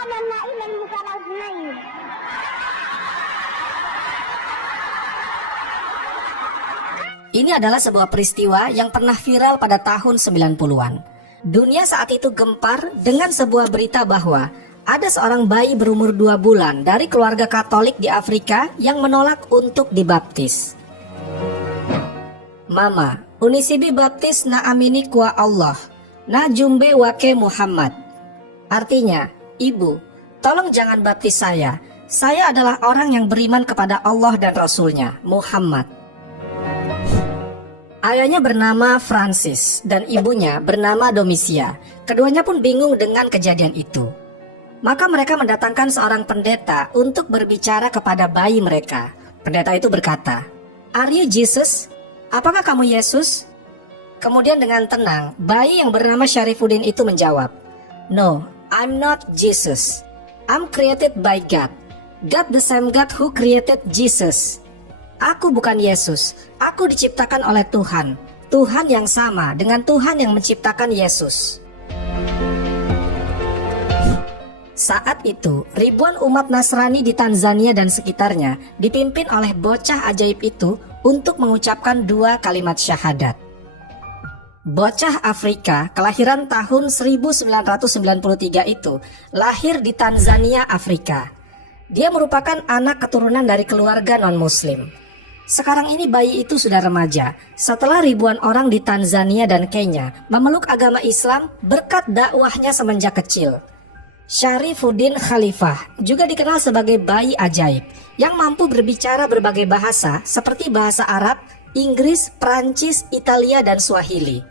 آمنا إلا المتلازمين. Ini adalah sebuah peristiwa yang pernah viral pada tahun 90-an. Dunia saat itu gempar dengan sebuah berita bahwa ada seorang bayi berumur 2 bulan dari keluarga Katolik di Afrika yang menolak untuk dibaptis. Mama, unisibi baptis na amini kwa Allah, na jumbe wake Muhammad. Artinya, Ibu, tolong jangan baptis saya. Saya adalah orang yang beriman kepada Allah dan Rasulnya, Muhammad. Ayahnya bernama Francis dan ibunya bernama Domisia. Keduanya pun bingung dengan kejadian itu. Maka mereka mendatangkan seorang pendeta untuk berbicara kepada bayi mereka. Pendeta itu berkata, "Are you Jesus? Apakah kamu Yesus?" Kemudian dengan tenang, bayi yang bernama Syarifuddin itu menjawab, "No, I'm not Jesus. I'm created by God. God the same God who created Jesus." Aku bukan Yesus, aku diciptakan oleh Tuhan. Tuhan yang sama dengan Tuhan yang menciptakan Yesus. Saat itu, ribuan umat Nasrani di Tanzania dan sekitarnya dipimpin oleh bocah ajaib itu untuk mengucapkan 2 kalimat syahadat. Bocah Afrika kelahiran tahun 1993 itu lahir di Tanzania, Afrika. Dia merupakan anak keturunan dari keluarga non-muslim. Sekarang ini bayi itu sudah remaja setelah ribuan orang di Tanzania dan Kenya memeluk agama Islam berkat dakwahnya semenjak kecil. Syarifuddin Khalifah juga dikenal sebagai bayi ajaib yang mampu berbicara berbagai bahasa seperti bahasa Arab, Inggris, Prancis, Italia, dan Swahili.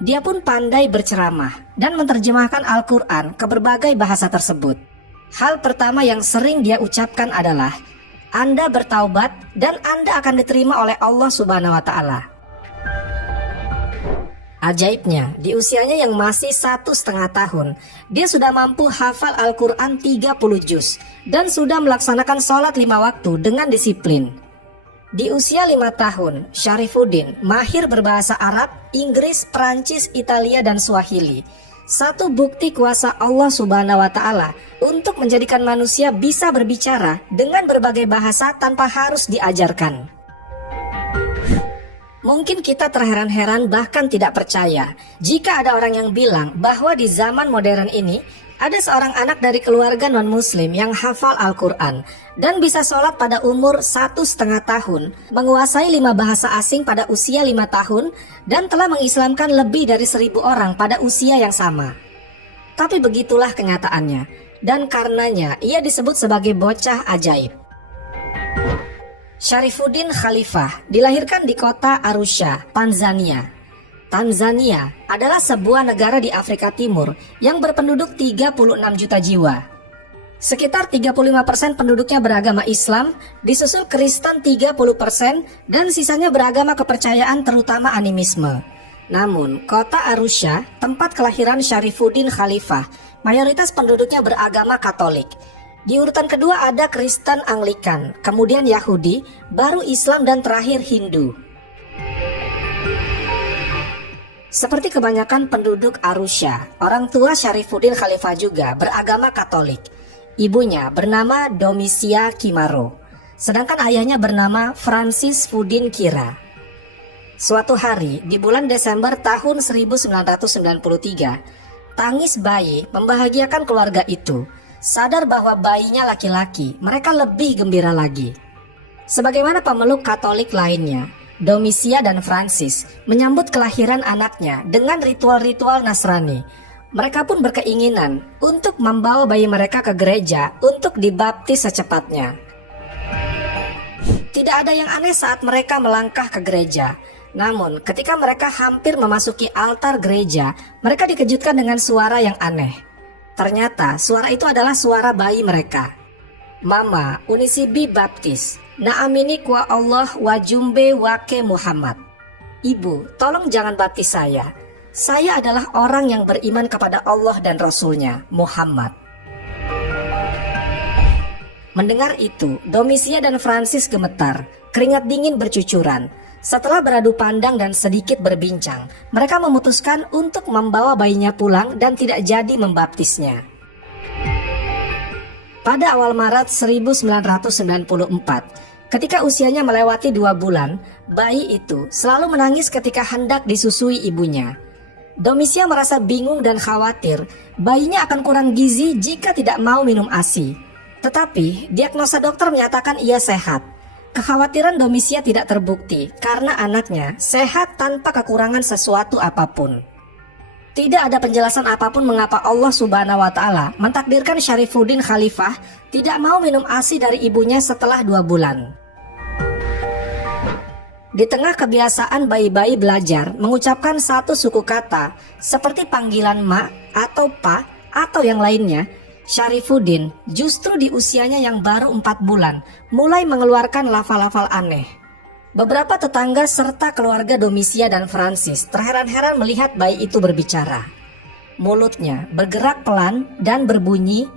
Dia pun pandai berceramah dan menerjemahkan Al-Quran ke berbagai bahasa tersebut. Hal pertama yang sering dia ucapkan adalah, "Anda bertaubat dan Anda akan diterima oleh Allah Subhanahu wa Ta'ala." Ajaibnya, di usianya yang masih 1,5 tahun, dia sudah mampu hafal Al-Quran 30 juz dan sudah melaksanakan sholat 5 waktu dengan disiplin. Di usia 5 tahun, Syarifuddin mahir berbahasa Arab, Inggris, Prancis, Italia, dan Swahili. Satu bukti kuasa Allah Subhanahu wa Ta'ala untuk menjadikan manusia bisa berbicara dengan berbagai bahasa tanpa harus diajarkan. Mungkin kita terheran-heran bahkan tidak percaya jika ada orang yang bilang bahwa di zaman modern ini ada seorang anak dari keluarga non-muslim yang hafal Al-Quran dan bisa sholat pada umur 1,5 tahun, menguasai 5 bahasa asing pada usia 5 tahun, dan telah mengislamkan lebih dari 1.000 orang pada usia yang sama. Tapi begitulah kenyataannya, dan karenanya ia disebut sebagai bocah ajaib. Syarifuddin Khalifah dilahirkan di kota Arusha, Tanzania. Tanzania adalah sebuah negara di Afrika Timur yang berpenduduk 36 juta jiwa. Sekitar 35% penduduknya beragama Islam, disusul Kristen 30%, dan sisanya beragama kepercayaan terutama animisme. Namun, kota Arusha, tempat kelahiran Syarifuddin Khalifah, mayoritas penduduknya beragama Katolik. Di urutan kedua ada Kristen Anglikan, kemudian Yahudi, baru Islam, dan terakhir Hindu. Seperti kebanyakan penduduk Arusha, orang tua Syarifuddin Khalifah juga beragama Katolik. Ibunya bernama Domisia Kimaro, sedangkan ayahnya bernama Francis Fuddin Kira. Suatu hari di bulan Desember tahun 1993, tangis bayi membahagiakan keluarga itu. Sadar bahwa bayinya laki-laki, mereka lebih gembira lagi. Sebagaimana pemeluk Katolik lainnya, Domisia dan Francis menyambut kelahiran anaknya dengan ritual-ritual Nasrani. Mereka pun berkeinginan untuk membawa bayi mereka ke gereja untuk dibaptis secepatnya. Tidak ada yang aneh saat mereka melangkah ke gereja. Namun, ketika mereka hampir memasuki altar gereja, mereka dikejutkan dengan suara yang aneh. Ternyata suara itu adalah suara bayi mereka. "Mama, unisibi baptis, na amini kwa Allah wa jumbe wake Muhammad." Ibu, tolong jangan baptis saya. Saya adalah orang yang beriman kepada Allah dan Rasulnya, Muhammad. Mendengar itu, Domisia dan Francis gemetar, keringat dingin bercucuran. Setelah beradu pandang dan sedikit berbincang, mereka memutuskan untuk membawa bayinya pulang dan tidak jadi membaptisnya. pada awal Maret 1994. Ketika usianya melewati 2 bulan, bayi itu selalu menangis ketika hendak disusui ibunya. Domitia merasa bingung dan khawatir bayinya akan kurang gizi jika tidak mau minum ASI. Tetapi diagnosa dokter menyatakan ia sehat. Kekhawatiran Domitia tidak terbukti karena anaknya sehat tanpa kekurangan sesuatu apapun. Tidak ada penjelasan apapun mengapa Allah Subhanahu wa Ta'ala mentakdirkan Syarifuddin Khalifah tidak mau minum ASI dari ibunya setelah 2 bulan. Di tengah kebiasaan bayi-bayi belajar mengucapkan satu suku kata seperti panggilan ma atau pa atau yang lainnya, Syarifuddin justru di usianya yang baru 4 bulan mulai mengeluarkan lafal-lafal aneh. Beberapa tetangga serta keluarga Domitia dan Francis terheran-heran melihat bayi itu berbicara. Mulutnya bergerak pelan dan berbunyi,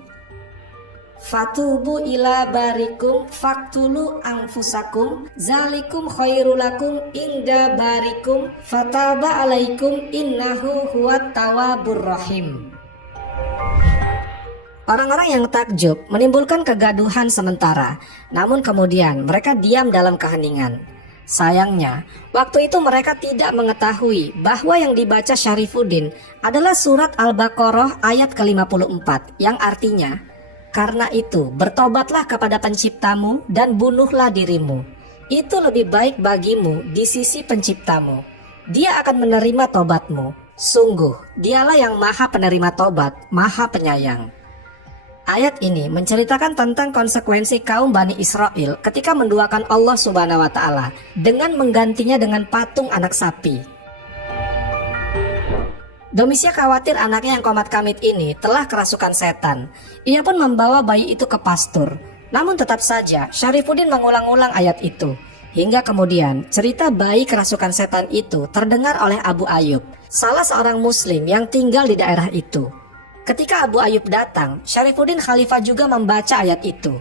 Fatubu ila barikum faktulu anfusakum zalikum khairulakum inda barikum fataba alaikum innahu huwat tawwabur rahim. Orang-orang yang takjub menimbulkan kegaduhan sementara, namun kemudian mereka diam dalam keheningan. Sayangnya, waktu itu mereka tidak mengetahui bahwa yang dibaca Syarifuddin adalah surat Al-Baqarah ayat ke-54 yang artinya, karena itu bertobatlah kepada penciptamu dan bunuhlah dirimu. Itu lebih baik bagimu di sisi penciptamu. Dia akan menerima tobatmu. Sungguh, dialah yang maha penerima tobat, maha penyayang. Ayat ini menceritakan tentang konsekuensi kaum Bani Israel ketika menduakan Allah Subhanahu wa Ta'ala dengan menggantinya dengan patung anak sapi. Domitia khawatir anaknya yang komat kamit ini telah kerasukan setan. Ia pun membawa bayi itu ke pastur. Namun tetap saja Syarifuddin mengulang-ulang ayat itu. Hingga kemudian cerita bayi kerasukan setan itu terdengar oleh Abu Ayyub, salah seorang muslim yang tinggal di daerah itu. Ketika Abu Ayyub datang, Syarifuddin Khalifah juga membaca ayat itu.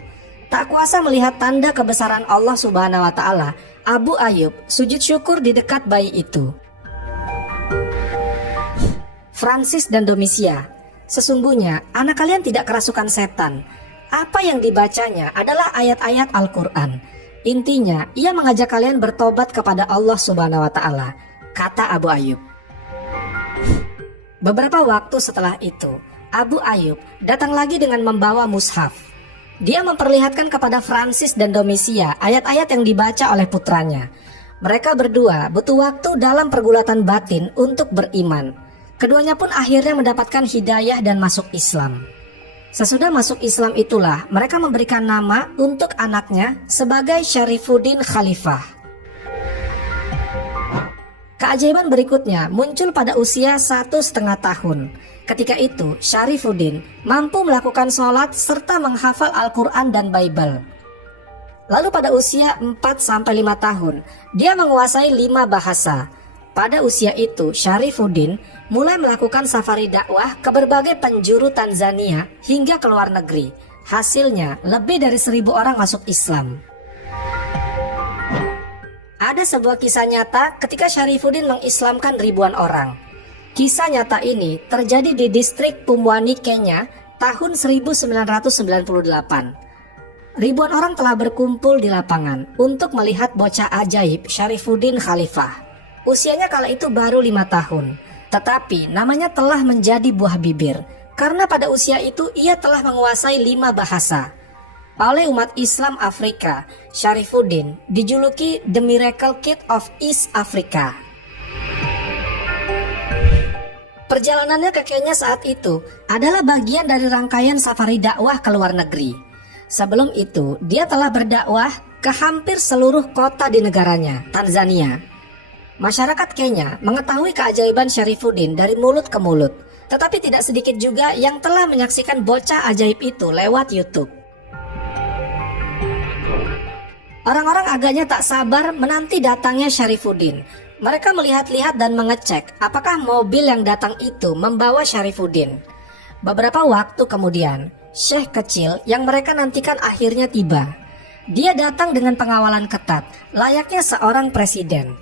Tak kuasa melihat tanda kebesaran Allah Subhanahu wa Ta'ala, Abu Ayyub sujud syukur di dekat bayi itu. Francis dan Domitia, sesungguhnya anak kalian tidak kerasukan setan. Apa yang dibacanya adalah ayat-ayat Al-Quran. Intinya, ia mengajak kalian bertobat kepada Allah Subhanahu wa Ta'ala, kata Abu Ayyub. Beberapa waktu setelah itu, Abu Ayyub datang lagi dengan membawa mushaf. Dia memperlihatkan kepada Francis dan Domitia ayat-ayat yang dibaca oleh putranya. Mereka berdua butuh waktu dalam pergulatan batin untuk beriman. Keduanya pun akhirnya mendapatkan hidayah dan masuk Islam. Sesudah masuk Islam itulah mereka memberikan nama untuk anaknya sebagai Syarifuddin Khalifah. Keajaiban berikutnya muncul pada usia 1,5 tahun. Ketika itu Syarifuddin mampu melakukan sholat serta menghafal Al-Quran dan Bible. Lalu pada usia 4-5 tahun dia menguasai 5 bahasa. Pada usia itu Syarifuddin mulai melakukan safari dakwah ke berbagai penjuru Tanzania hingga ke luar negeri. Hasilnya lebih dari 1.000 orang masuk Islam. Ada sebuah kisah nyata ketika Syarifuddin mengislamkan ribuan orang. Kisah nyata ini terjadi di distrik Pumwani, Kenya tahun 1998. Ribuan orang telah berkumpul di lapangan untuk melihat bocah ajaib Syarifuddin Khalifah. Usianya kala itu baru 5 tahun, tetapi namanya telah menjadi buah bibir karena pada usia itu ia telah menguasai 5 bahasa. Oleh umat Islam Afrika, Syarifuddin dijuluki The Miracle Kid of East Africa. Perjalanannya ke Kenya saat itu adalah bagian dari rangkaian safari dakwah ke luar negeri. Sebelum itu, dia telah berdakwah ke hampir seluruh kota di negaranya, Tanzania. Masyarakat Kenya mengetahui keajaiban Syarifuddin dari mulut ke mulut, tetapi tidak sedikit juga yang telah menyaksikan bocah ajaib itu lewat YouTube. Orang-orang agaknya tak sabar menanti datangnya Syarifuddin. Mereka melihat-lihat dan mengecek apakah mobil yang datang itu membawa Syarifuddin. Beberapa waktu kemudian, Syekh kecil yang mereka nantikan akhirnya tiba. Dia datang dengan pengawalan ketat, layaknya seorang presiden.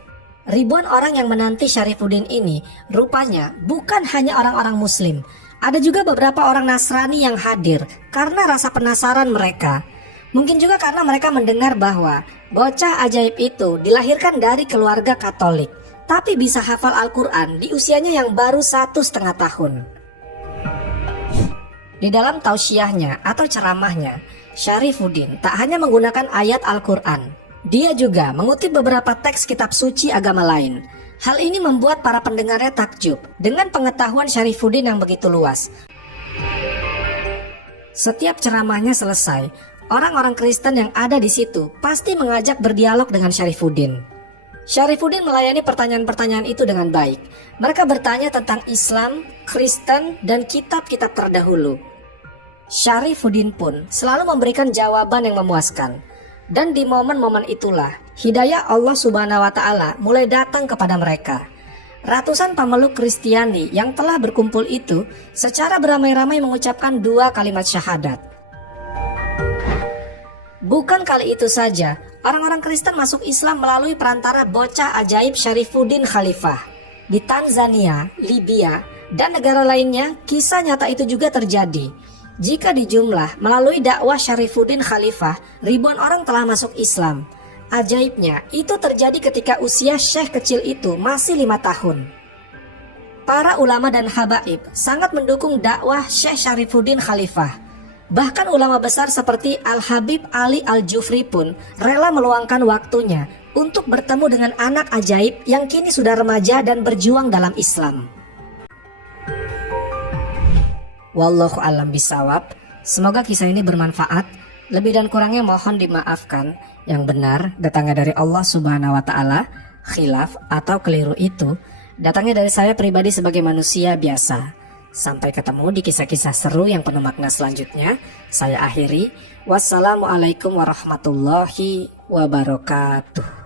Ribuan orang yang menanti Syarifuddin ini rupanya bukan hanya orang-orang muslim. Ada juga beberapa orang Nasrani yang hadir karena rasa penasaran mereka. Mungkin juga karena mereka mendengar bahwa bocah ajaib itu dilahirkan dari keluarga Katolik, tapi bisa hafal Al-Quran di usianya yang baru 1,5 tahun. Di dalam tausiahnya atau ceramahnya, Syarifuddin tak hanya menggunakan ayat Al-Quran, dia juga mengutip beberapa teks kitab suci agama lain. Hal ini membuat para pendengarnya takjub dengan pengetahuan Syarifuddin yang begitu luas. Setiap ceramahnya selesai, orang-orang Kristen yang ada di situ pasti mengajak berdialog dengan Syarifuddin. Syarifuddin melayani pertanyaan-pertanyaan itu dengan baik. Mereka bertanya tentang Islam, Kristen, dan kitab-kitab terdahulu. Syarifuddin pun selalu memberikan jawaban yang memuaskan. Dan di momen-momen itulah hidayah Allah Subhanahu wa Ta'ala mulai datang kepada mereka. Ratusan pemeluk Kristiani yang telah berkumpul itu secara beramai-ramai mengucapkan 2 kalimat syahadat. Bukan kali itu saja, orang-orang Kristen masuk Islam melalui perantara bocah ajaib Syarifuddin Khalifah. Di Tanzania, Libya, dan negara lainnya, kisah nyata itu juga terjadi. Jika dijumlah melalui dakwah Syarifuddin Khalifah, ribuan orang telah masuk Islam. Ajaibnya, itu terjadi ketika usia syekh kecil itu masih 5 tahun. Para ulama dan habaib sangat mendukung dakwah Syekh Syarifuddin Khalifah. Bahkan ulama besar seperti Al-Habib Ali Al-Jufri pun rela meluangkan waktunya untuk bertemu dengan anak ajaib yang kini sudah remaja dan berjuang dalam Islam. Wallahu a'lam bishawab. Semoga kisah ini bermanfaat. Lebih dan kurangnya mohon dimaafkan. Yang benar datangnya dari Allah Subhanahu wa Ta'ala. Khilaf atau keliru itu datangnya dari saya pribadi sebagai manusia biasa. Sampai ketemu di kisah-kisah seru yang penuh makna selanjutnya. Saya akhiri. Wassalamualaikum warahmatullahi wabarakatuh.